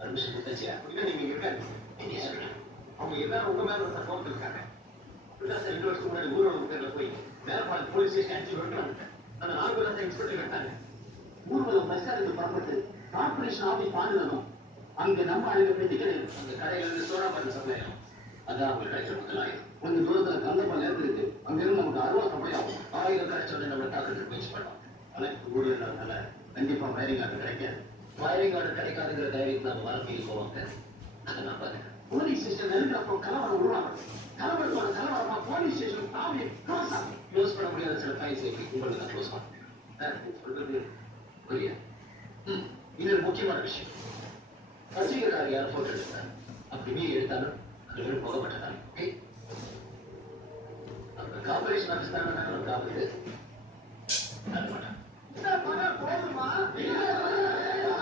Permission கொடுத்தாச்சியா? இல்லை, நீங்க இருக்காது. என்ன சொல்றேன்? அவங்க எல்லாரும் உங்க மேல ஒரு கோபத்தில் இருக்காங்க. 2 வருஷத்துக்கு முன்னாடி ஊர்வலம் பேர்ல போய் மேலப்பாளையம் போலீஸ் ஸ்டேஷன் அடிச்சு விட்டுறாங்க. அந்த 4 பேர் இன்ஸ்பெக்டர் எடுத்தாங்க. ஊர்வலம் பஸ் ஸ்டாண்டுக்கு புறப்பட்டு கார்பரேஷன் ஆஃபீஸ் தாண்டினதும் அங்க நம்ம ஆளுங்க பெட்டிக்கடை அந்த கடையில இருந்து சோடா பாட்டில் சப்ளை ஆகும். அதான் அவங்க கிடைச்ச முதல் ஆயுதம். கொஞ்சம் தூரத்துல கந்தப்பா நேரத்தில் இருக்கு. அங்கிருந்து நமக்கு 60 சப்ளை ஆகும். 1000 கிடைச்சோடனே நம்ம தாக்கத்துக்கு முயற்சி பண்ணோம். ஆனால் ஊர்ல இல்லாதனால கண்டிப்பா ஃபயரிங் ஆர்டர் கிடைக்காது. ஃபயரிங் ஆர்டர் கிடைக்காதுங்கிற தைரியத்தை நம்ம வரப்பீல் போவாங்க. அதை நம்பாங்க. போலீஸ் ஸ்டேஷன் நெருங்கிறப்போ கலவரம் உருவாகும். கலவரத்தோட கலவரமா போலீஸ் ஸ்டேஷன் தாவி க்ளோஸ் பண்ண முடியாத சில ஃபைல்ஸ் உங்களுக்கு தான் க்ளோஸ் பண்ணும். சொல்றது புரியா? இன்னொரு முக்கியமான விஷயம், பத்திரிகைக்காரர் யாரும் போட்டோ எடுத்தாங்க. அப்படி மீறி எடுத்தாலும் அது வெறும் போகப்பட்டதான். அந்த கார்பரேஷன் ஆஃபீஸ் தானே நமக்கு ஆகுது. அது மாட்டான். போதுமா?